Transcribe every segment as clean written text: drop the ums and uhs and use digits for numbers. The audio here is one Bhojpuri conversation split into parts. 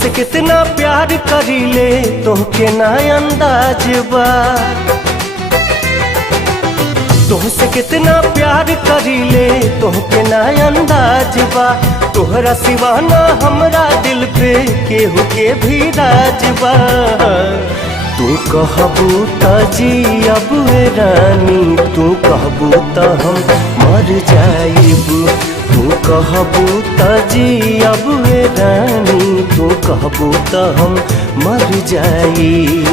तुहसे कितना प्यार करीले तोहके ना अंदाज बा। तुहसे कितना प्यार करीले तोहके ना अंदाज बा। तोहरा सिवाना हमरा दिल पे केहू के भी राज बा। तू कहबू त जियब रानी, तू कहबू त हम मर जाइब। तू कहबू त जियब रानी, तू कहबू त हम मर जाइब।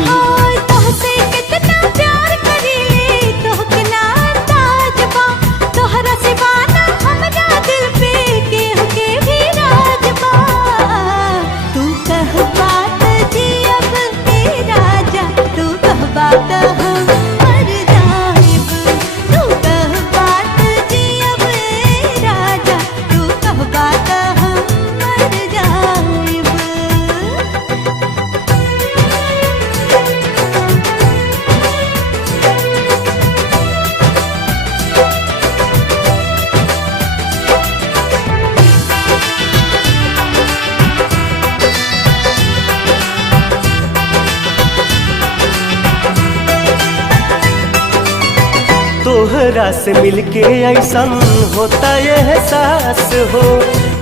तोहरा से मिलके ऐसन होता ये एहसास हो।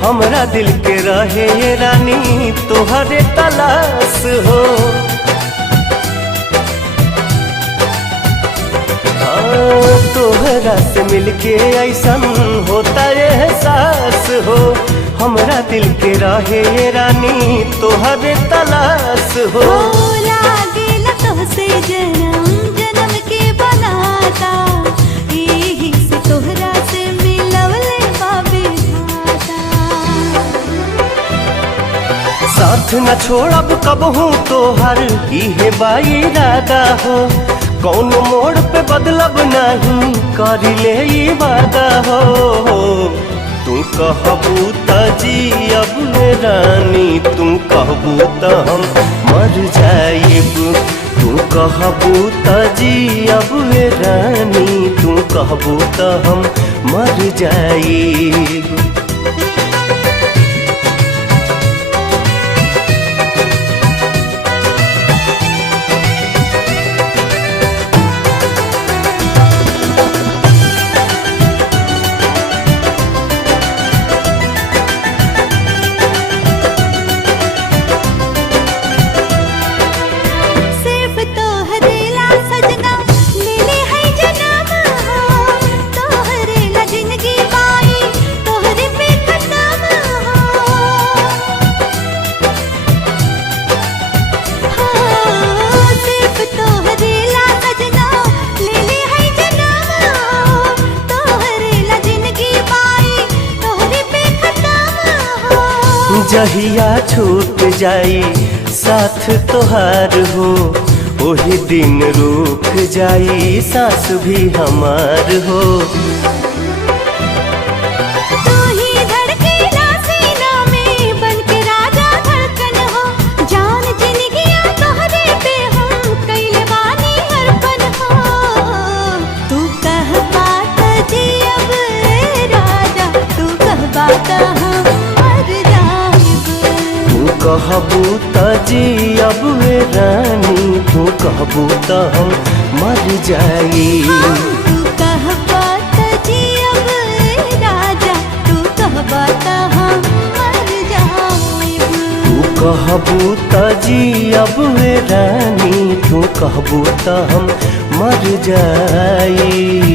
हमरा दिल के रहे ये रानी तोहरे तलाश हो। तोहरा से मिलके ऐसन होता ये एहसास हो। हमरा दिल के रहे ये रानी तोहरे तलाश हो। साथ न छोड़ब कबहू तोहर इहे बाई इरादा हो। कौन मोड़ पे बदलब नहीं करिले ई वादा हो। तू कहबू त जियब रानी, तू कहबू त हम मर जाइब। तू कहबू त जियब रानी, तू कहबू त हम मर जाइब। जहिया छूट जाई साथ तोहार हो, वही दिन रुक जाई सांस भी हमार हो। कहबू त जियब रानी, तू कहबू त हम मर जाइब। तू कहबा त जियब राजा, तू कहबा त हम मर जाइब। तू कहबू त जियब रानी, तू कहबू त हम मर जाइब।